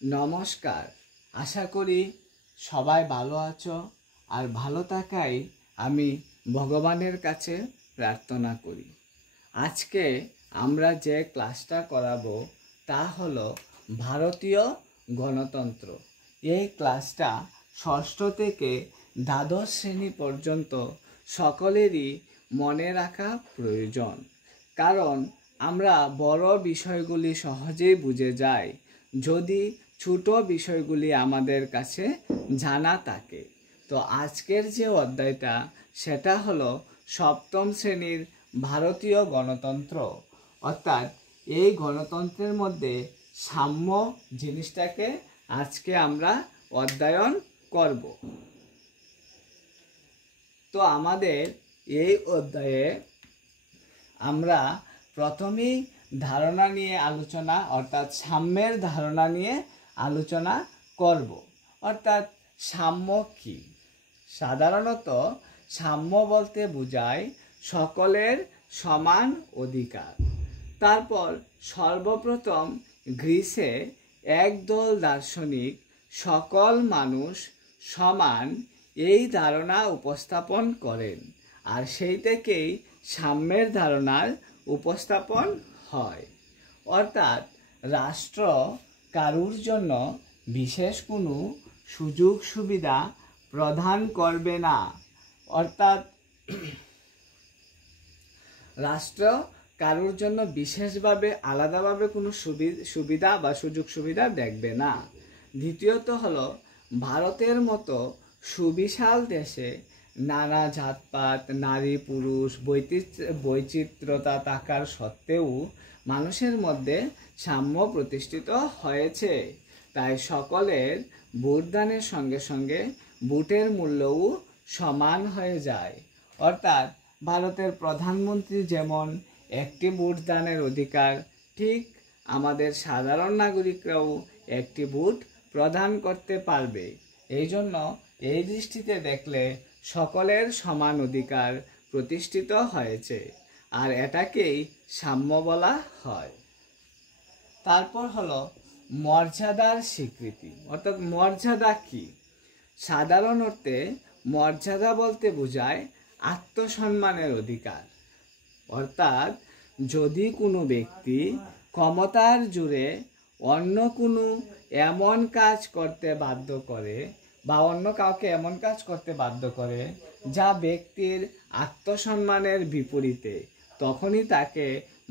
নমস্কার। আশা করি সবাই ভালো আছো, আর ভালো থাকাই আমি ভগবানের কাছে প্রার্থনা করি। আজকে আমরা যে ক্লাসটা করাবো তা হলো ভারতীয় গণতন্ত্র। এই ক্লাসটা ষষ্ঠ থেকে দ্বাদশ শ্রেণী পর্যন্ত সকলেরই মনে রাখা প্রয়োজন, কারণ আমরা বড় বিষয়গুলি সহজেই বুঝে যাই যদি ছোট বিষয়গুলি আমাদের কাছে জানা থাকে। তো আজকের যে অধ্যায়টা সেটা হলো সপ্তম শ্রেণীর ভারতীয় গণতন্ত্র, অর্থাৎ এই গণতন্ত্রের মধ্যে সাম্য জিনিসটাকে আজকে আমরা অধ্যয়ন করব। তো আমাদের এই অধ্যায়ে আমরা প্রথমেই ধারণা নিয়ে আলোচনা, অর্থাৎ সাম্যের ধারণা নিয়ে আলোচনা করব। অর্থাৎ সাম্য কি? সাধারণত সাম্য বলতে বোঝায় সকলের সমান অধিকার। তারপর সর্বপ্রথম গ্রিসে একদল দার্শনিক সকল মানুষ সমান এই ধারণা উপস্থাপন করেন, আর সেই থেকেই সাম্যের ধারণার উপস্থাপন হয়। অর্থাৎ রাষ্ট্র কারুর জন্য বিশেষ কোনো সুযোগ সুবিধা প্রদান করবে না। অর্থাৎ রাষ্ট্র কারুর জন্য বিশেষভাবে আলাদাভাবে কোনো সুবিধা বা সুযোগ সুবিধা দেখবে না। দ্বিতীয়ত হলো ভারতের মতো সুবিশাল দেশে নানা জাতপাত, নারী পুরুষ বৈচিত্র্যতা থাকার সত্ত্বেও মানুষের মধ্যে সাম্য প্রতিষ্ঠিত হয়েছে। তাই সকলের ভোটদানের সঙ্গে সঙ্গে ভোটের মূল্যও সমান হয়ে যায়। অর্থাৎ ভারতের প্রধানমন্ত্রী যেমন একটি ভোটদানের অধিকার, ঠিক আমাদের সাধারণ নাগরিকরাও একটি ভোট প্রদান করতে পারবে। এই জন্য এই দৃষ্টিতে দেখলে সকলের সমান অধিকার প্রতিষ্ঠিত হয়েছে, আর এটাকেই সাম্য বলা হয়। তারপর হলো মর্যাদার স্বীকৃতি। অর্থাৎ মর্যাদা কি? সাধারণ অর্থে মর্যাদা বলতে বোঝায় আত্মসম্মানের অধিকার। অর্থাৎ যদি কোনো ব্যক্তি ক্ষমতার জোরে অন্য কোনো এমন কাজ করতে বাধ্য করে বা অন্য কাউকে এমন কাজ করতে বাধ্য করে যা ব্যক্তির আত্মসম্মানের বিপরীতে, তখনই তাকে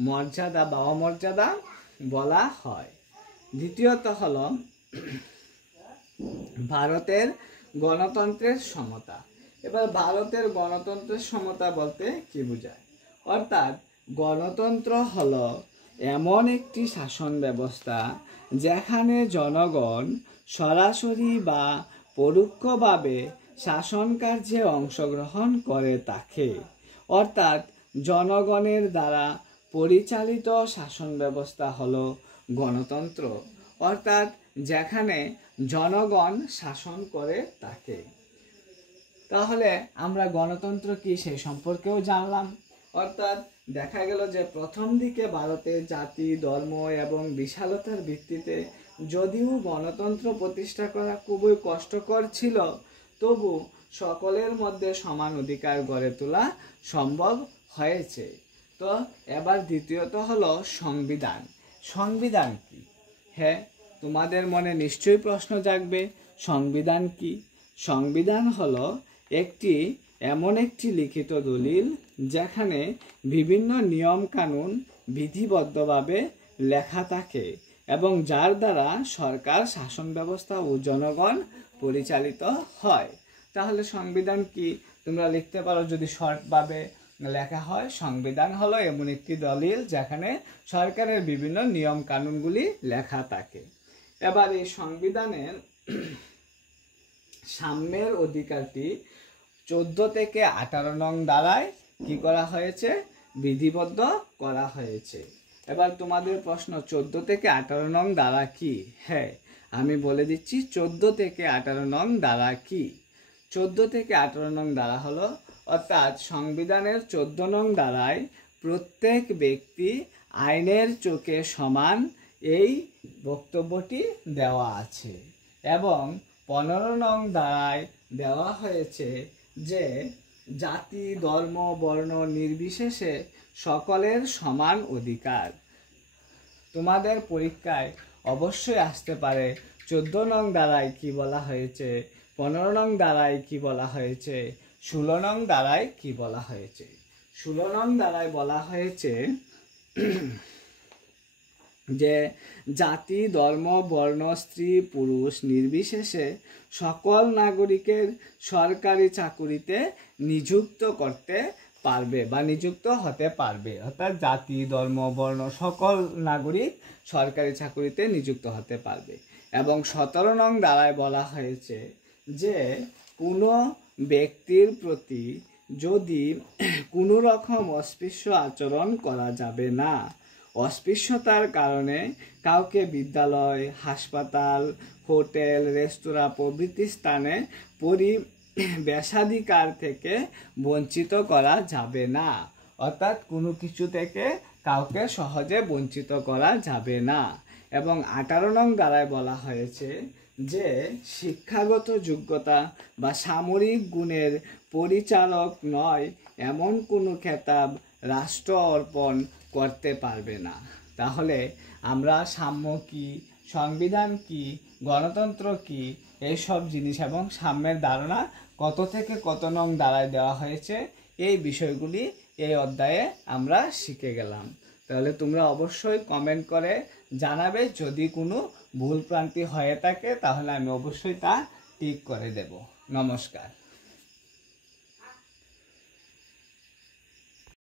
মর্যাদা বা অমর্যাদা বলা হয়। দ্বিতীয়ত হলো ভারতের গণতন্ত্রের সমতা। এবার ভারতের গণতন্ত্রের সমতা বলতে কি বোঝায়? অর্থাৎ গণতন্ত্র হলো এমন একটি শাসন ব্যবস্থা যেখানে জনগণ সরাসরি বা পরোক্ষভাবে শাসন কার্যে অংশগ্রহণ করে থাকে। অর্থাৎ জনগণের দ্বারা পরিচালিত শাসন ব্যবস্থা হলো গণতন্ত্র, অর্থাৎ যেখানে জনগণ শাসন করে থাকে। তাহলে আমরা গণতন্ত্র কি সেই সম্পর্কেও জানলাম। অর্থাৎ দেখা গেল যে প্রথম দিকে ভারতের জাতি, ধর্ম এবং বিশালতার ভিত্তিতে যদিও গণতন্ত্র প্রতিষ্ঠা করা খুবই কষ্টকর ছিল, তবু সকলের মধ্যে সমান অধিকার গড়ে তোলা সম্ভব হয়েছে। তো এবার দ্বিতীয়ত হলো সংবিধান। সংবিধান কি? হ্যাঁ, তোমাদের মনে নিশ্চয়ই প্রশ্ন জাগবে, সংবিধান কি? সংবিধান হলো এমন একটি লিখিত দলিল যেখানে বিভিন্ন নিয়ম কানুন বিধিবদ্ধভাবে লেখা থাকে এবং যার দ্বারা সরকার, শাসন ব্যবস্থা ও জনগণ পরিচালিত হয়। তাহলে সংবিধান কি? তোমরা লিখতে পারো যদি শর্টভাবে লেখা হয়, সংবিধান হলো এমন একটি দলিল যেখানে সরকারের বিভিন্ন নিয়ম কানুনগুলি লেখা থাকে। এবার এই সংবিধানের সাম্যের অধিকারটি 14 থেকে 18 নং ধারায় কি করা হয়েছে? বিধিবদ্ধ করা হয়েছে। এবার তোমাদের প্রশ্ন, 14 থেকে 18 নং ধারা কি? হ্যাঁ, আমি বলে দিচ্ছি 14 থেকে 18 নং ধারা কি। 14 থেকে 18 নং ধারা হলো, অর্থাৎ সংবিধানের 14 নং ধারায় প্রত্যেক ব্যক্তি আইনের চোখে সমান এই বক্তব্যটি দেওয়া আছে। এবং 15 নং ধারায় দেওয়া হয়েছে যে জাতি, ধর্ম, বর্ণ নির্বিশেষে সকলের সমান অধিকার। তোমাদের পরীক্ষায় অবশ্যই আসতে পারে 14 নং ধারায় কি বলা হয়েছে, 15 নং ধারায় কি বলা হয়েছে, 16 নং ধারায় কি বলা হয়েছে। 16 নং ধারায় বলা হয়েছে যে জাতি, ধর্ম, বর্ণ, স্ত্রী, পুরুষ নির্বিশেষে সকল নাগরিকের সরকারি চাকুরিতে নিযুক্ত করতে পারবে বা নিযুক্ত হতে পারবে। অর্থাৎ জাতি, ধর্ম, বর্ণ সকল নাগরিক সরকারি চাকুরিতে নিযুক্ত হতে পারবে। এবং 17 নং ধারায় বলা হয়েছে যে কোনো ব্যক্তির প্রতি যদি কোনো রকম অস্পৃশ্য আচরণ করা যাবে না। অস্পৃশ্যতার কারণে কাউকে বিদ্যালয়, হাসপাতাল, হোটেল, রেস্তোরাঁ প্রভৃতি স্থানে প্রবেশাধিকার থেকে বঞ্চিত করা যাবে না। অর্থাৎ কোনো কিছু থেকে কাউকে সহজে বঞ্চিত করা যাবে না। এবং 18 নং ধারায় বলা হয়েছে যে শিক্ষাগত যোগ্যতা বা সামরিক গুণের পরিচালক নয় এমন কোনো খেতাব রাষ্ট্র অর্পণ করতে পারবে না। তাহলে আমরা সাম্য কি, সংবিধান কি, গণতন্ত্র কি, এইসব জিনিস এবং সাম্যের ধারণা কত থেকে কত নং ধারায় দেওয়া হয়েছে এই বিষয়গুলি এই অধ্যায়ে আমরা শিখে গেলাম। তাহলে তোমরা অবশ্যই কমেন্ট করে জানাবে, যদি কোনো ভুল ভ্রান্তি হয়ে থাকে তাহলে আমি অবশ্যই তা ঠিক করে দেব। নমস্কার।